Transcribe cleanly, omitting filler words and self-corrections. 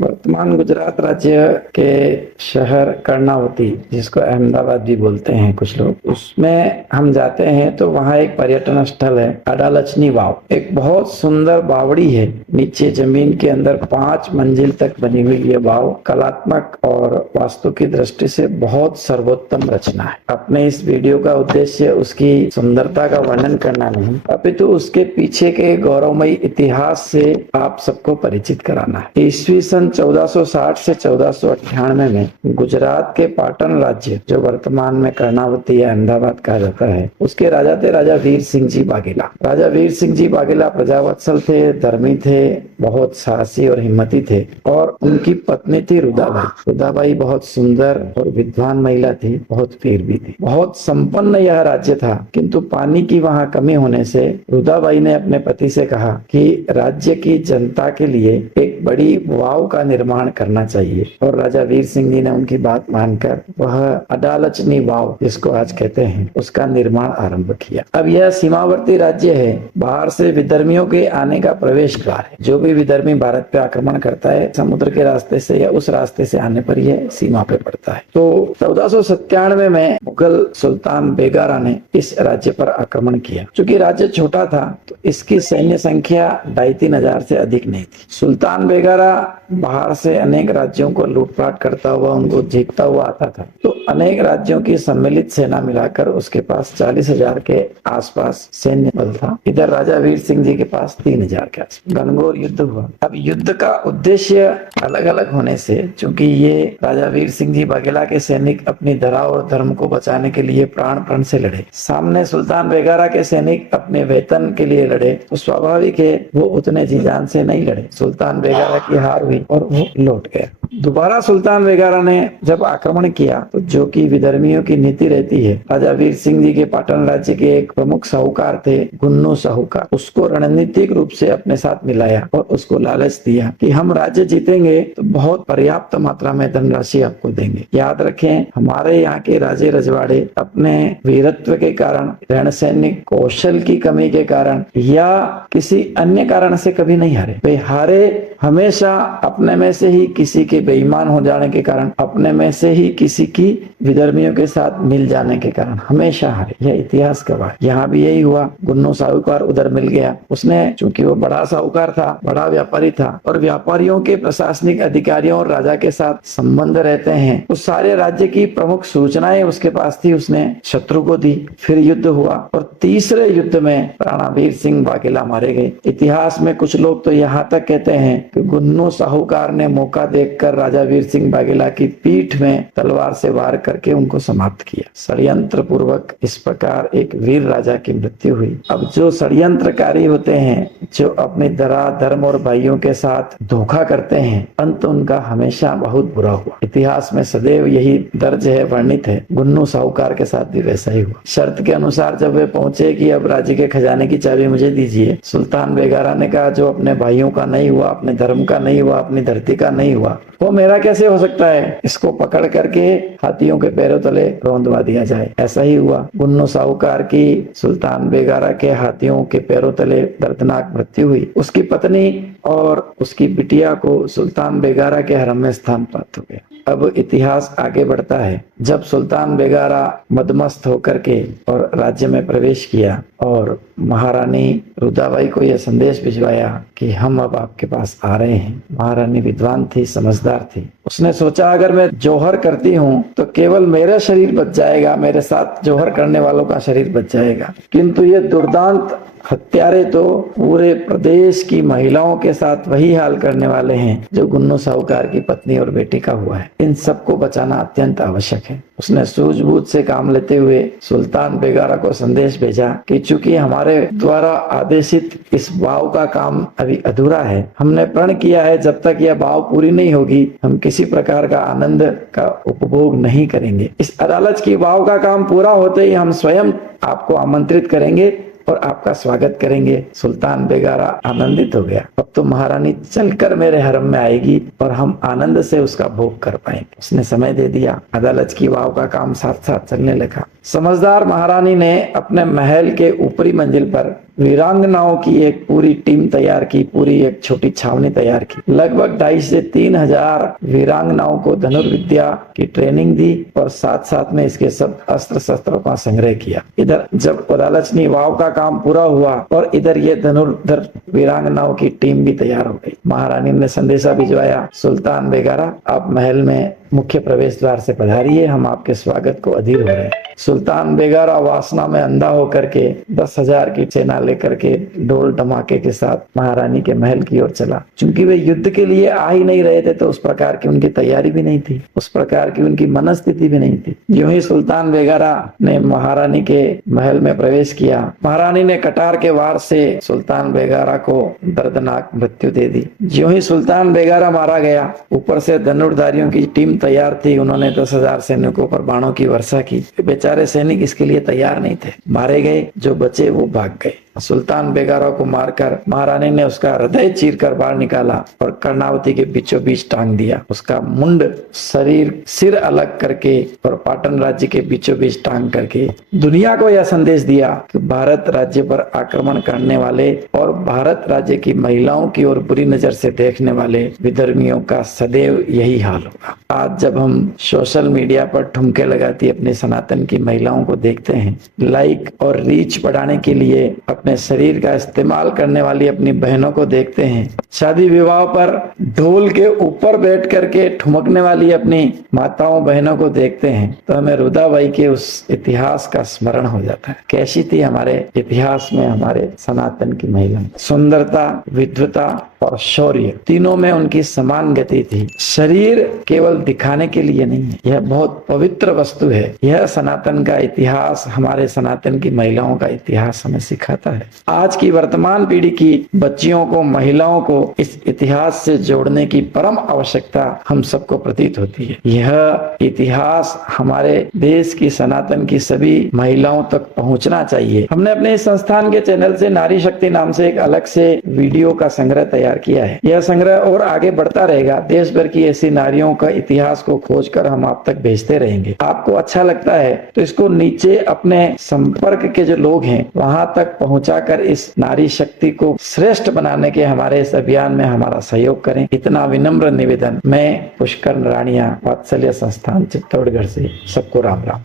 वर्तमान गुजरात राज्य के शहर कर्णावती, जिसको अहमदाबाद भी बोलते हैं कुछ लोग, उसमें हम जाते हैं तो वहाँ एक पर्यटन स्थल है अडालचनी वाव। एक बहुत सुंदर बावड़ी है, नीचे जमीन के अंदर 5 मंजिल तक बनी हुई ये वाव कलात्मक और वास्तु की दृष्टि से बहुत सर्वोत्तम रचना है। अपने इस वीडियो का उद्देश्य उसकी सुंदरता का वर्णन करना नहीं, अपितु उसके पीछे के गौरवमयी इतिहास से आप सबको परिचित कराना है। ईस्वी सन 1460 से 1498 में गुजरात के पाटन राज्य, जो वर्तमान में कर्णावती या अहमदाबाद कहा जाता है, उसके राजा थे राजा वीर सिंह जी वाघेला। राजा वीर सिंह जी वाघेला प्रजावत्सल थे, धर्मी थे, बहुत साहसी और हिम्मती थे। और उनकी पत्नी थी रुदाबाई। रुदाबाई बहुत सुंदर और विद्वान महिला थी, बहुत वीर भी थी। बहुत संपन्न यह राज्य था, किंतु पानी की वहाँ कमी होने से रुदाबाई ने अपने पति से कहा कि राज्य की जनता के लिए एक बड़ी वाव का निर्माण करना चाहिए। और राजा वीर सिंह जी ने उनकी बात मानकर वह अडालचनी वाव, जिसको आज कहते हैं, उसका निर्माण आरंभ किया। अब यह सीमावर्ती राज्य है, बाहर से विधर्मियों के आने का प्रवेश द्वार है। जो भी विधर्मी भारत पे आक्रमण करता है, समुद्र के रास्ते से या उस रास्ते से आने पर यह सीमा पे पड़ता है। तो 1497 में मुगल सुल्तान बेगारा ने इस राज्य पर आक्रमण किया। चूंकि राज्य छोटा था तो इसकी सैन्य संख्या 2500 से अधिक नहीं थी। सुल्तान बेगारा बाहर से अनेक राज्यों को लूटपाट करता हुआ, उनको जीतता हुआ आता था। तो अनेक राज्यों की सम्मिलित सेना मिलाकर उसके पास 40,000 के आसपास सैन्य बल था। इधर राजा वीर सिंह जी के पास 3,000 के आसपास। घनघोर युद्ध हुआ। अब युद्ध का उद्देश्य अलग अलग होने से, चूंकि ये राजा वीर सिंह जी वाघेला के सैनिक अपनी धरा और धर्म को बचाने के लिए प्राण प्रण से लड़े, सामने सुल्तान बेगारा के सैनिक अपने वेतन के लिए लड़े, तो स्वाभाविक है वो उतने जी जान से नहीं लड़े। सुल्तान बेगारा की हार हुई और वो लौट गए। दोबारा सुल्तान बेगारा ने जब आक्रमण किया, तो जो कि विधर्मियों की नीति रहती है, राजा वीर सिंह जी के पाटन राज्य के एक प्रमुख साहूकार थे गुन्नू साहूकार, उसको रणनीतिक रूप से अपने साथ मिलाया और उसको लालच दिया कि हम राज्य जीतेंगे तो बहुत पर्याप्त मात्रा में धनराशि आपको देंगे। याद रखें, हमारे यहाँ के राजे रजवाड़े अपने वीरत्व के कारण, रण सैनिक कौशल की कमी के कारण या किसी अन्य कारण से कभी नहीं हारे। वे हारे हमेशा अपने में से ही किसी के बेईमान हो जाने के कारण, अपने में से ही किसी की विधर्मियों के साथ मिल जाने के कारण हमेशा हारे। यह इतिहास गवाह है। यहाँ भी यही हुआ। गुन्नू साहूकार उधर मिल गया। उसने, चूंकि वो बड़ा साहूकार था, बड़ा व्यापारी था, और व्यापारियों के प्रशासनिक अधिकारियों और राजा के साथ संबंध रहते हैं, उस सारे राज्य की प्रमुख सूचनाएं उसके पास थी, उसने शत्रु को दी। फिर युद्ध हुआ और तीसरे युद्ध में राणा वीर सिंह वाघेला मारे गए। इतिहास में कुछ लोग तो यहाँ तक कहते हैं कि गुन्नू साहूकार ने मौका देखकर राजा वीर सिंह वाघेला की पीठ में तलवार से वार करके उनको समाप्त किया। षड्यंत्र पूर्वक इस प्रकार एक वीर राजा की मृत्यु हुई। अब जो षड्यंत्रकारी होते हैं, जो अपनी धरा, धर्म और भाइयों के साथ धोखा करते हैं, अंत उनका हमेशा बहुत बुरा हुआ। इतिहास में सदैव यही दर्ज है, वर्णित है। गुन्नू साहूकार के साथ भी वैसा ही हुआ। शर्त के अनुसार जब वे पहुंचे कि अब राज्य के खजाने की चाबी मुझे दीजिए, सुल्तान बेगारा ने कहा जो अपने भाइयों का नहीं हुआ, अपने धर्म का नहीं हुआ, अपनी धरती का नहीं हुआ, वो मेरा कैसे हो सकता है। इसको पकड़ करके हाथियों के पैरों तले रौंदवा दिया जाए। ऐसा ही हुआ। गुन्नू साहूकार की सुल्तान बेगारा के हाथियों के पैरों तले दर्दनाक मृत्यु हुई। उसकी पत्नी और उसकी बिटिया को सुल्तान बेगारा के हरम में स्थान प्राप्त हो गया। अब इतिहास आगे बढ़ता है। जब सुल्तान बेगारा मदमस्त होकर के और राज्य में प्रवेश किया और महारानी रुदाबाई को यह संदेश भिजवाया कि हम अब आपके पास आ रहे हैं। महारानी विद्वान थी, समझदार थी। उसने सोचा अगर मैं जौहर करती हूँ तो केवल मेरा शरीर बच जाएगा, मेरे साथ जौहर करने वालों का शरीर बच जाएगा, किंतु ये दुर्दांत हत्यारे तो पूरे प्रदेश की महिलाओं के साथ वही हाल करने वाले हैं जो गुन्नू साहूकार की पत्नी और बेटी का हुआ है। इन सबको बचाना अत्यंत आवश्यक है। उसने सूझबूझ से काम लेते हुए सुल्तान बेगारा को संदेश भेजा कि चूंकि हमारे द्वारा आदेशित इस वाव का काम अभी अधूरा है, हमने प्रण किया है जब तक यह वाव पूरी नहीं होगी हम किसी प्रकार का आनंद का उपभोग नहीं करेंगे। इस अदालत की वाव का काम पूरा होते ही हम स्वयं आपको आमंत्रित करेंगे और आपका स्वागत करेंगे। सुल्तान बेगारा आनंदित हो गया। अब तो महारानी चलकर मेरे हरम में आएगी और हम आनंद से उसका भोग कर पाएंगे। उसने समय दे दिया। अदालत की वाव का काम साथ साथ चलने लगा। समझदार महारानी ने अपने महल के ऊपरी मंजिल पर वीरांगनाओं की एक पूरी टीम तैयार की, पूरी एक छोटी छावनी तैयार की। लगभग 2,500 से 3,000 वीरांगनाओं को धनुर्विद्या की ट्रेनिंग दी और साथ साथ में इसके सब अस्त्र शस्त्रों का संग्रह किया। इधर जब अदालचनी वाव का काम पूरा हुआ और इधर ये धनुर्धर वीरांगनाओं की टीम भी तैयार हो गई। महारानी ने संदेशा भिजवाया, सुल्तान बेगारा आप महल में मुख्य प्रवेश द्वार से पधारिए, हम आपके स्वागत को अधीर हो रहे हैं। सुल्तान बेगारा वासना में अंधा होकर के 10,000 की सेना लेकर के ढोल धमाके के साथ महारानी के महल की ओर चला। चूंकि वे युद्ध के लिए आ ही नहीं रहे थे तो उस प्रकार की उनकी तैयारी भी नहीं थी, उस प्रकार की उनकी मनस्थिति भी नहीं थी। यूं ही सुल्तान बेगारा ने महारानी के महल में प्रवेश किया। महारानी ने कटार के वार से सुल्तान बेगारा को दर्दनाक मृत्यु दे दी। यूं ही सुल्तान बेगारा मारा गया, ऊपर से धनुर्धारियों की टीम तैयार थी, उन्होंने 10,000 सैनिकों पर बाणों की वर्षा की। बेचारे सैनिक इसके लिए तैयार नहीं थे, मारे गए, जो बचे वो भाग गए। सुल्तान बेगारा को मारकर महारानी ने उसका हृदय चीरकर बाहर निकाला और कर्णावती के बीचों बीच टांग दिया। उसका मुंड, शरीर, सिर अलग करके और पाटन राज्य के बीचों बीच टांग करके दुनिया को यह संदेश दिया कि भारत राज्य पर आक्रमण करने वाले और भारत राज्य की महिलाओं की ओर बुरी नजर से देखने वाले विधर्मियों का सदैव यही हाल होगा। आज जब हम सोशल मीडिया पर ठुमके लगाती अपने सनातन की महिलाओं को देखते हैं, लाइक और रीच बढ़ाने के लिए अपने शरीर का इस्तेमाल करने वाली अपनी बहनों को देखते हैं, शादी विवाह पर ढोल के ऊपर बैठ करके ठुमकने वाली अपनी माताओं बहनों को देखते हैं, तो हमें रुदाबाई के उस इतिहास का स्मरण हो जाता है। कैसी थी हमारे इतिहास में हमारे सनातन की महिला, सुंदरता, विद्वता और शौर्य, तीनों में उनकी समान गति थी। शरीर केवल दिखाने के लिए नहीं है, यह बहुत पवित्र वस्तु है। यह सनातन का इतिहास, हमारे सनातन की महिलाओं का इतिहास हमें सिखाता है। आज की वर्तमान पीढ़ी की बच्चियों को, महिलाओं को इस इतिहास से जोड़ने की परम आवश्यकता हम सबको प्रतीत होती है। यह इतिहास हमारे देश की, सनातन की सभी महिलाओं तक पहुंचना चाहिए। हमने अपने इस संस्थान के चैनल से नारी शक्ति नाम से एक अलग से वीडियो का संग्रह तैयार किया है। यह संग्रह और आगे बढ़ता रहेगा। देश भर की ऐसी नारियों का इतिहास को खोजकर हम आप तक भेजते रहेंगे। आपको अच्छा लगता है तो इसको नीचे अपने संपर्क के जो लोग हैं वहां तक पहुंचाकर इस नारी शक्ति को श्रेष्ठ बनाने के हमारे इस अभियान में हमारा सहयोग करें। इतना विनम्र निवेदन। मैं पुष्कर राणिया, वात्सल्य संस्थान चित्तौड़गढ़ से सबको राम राम।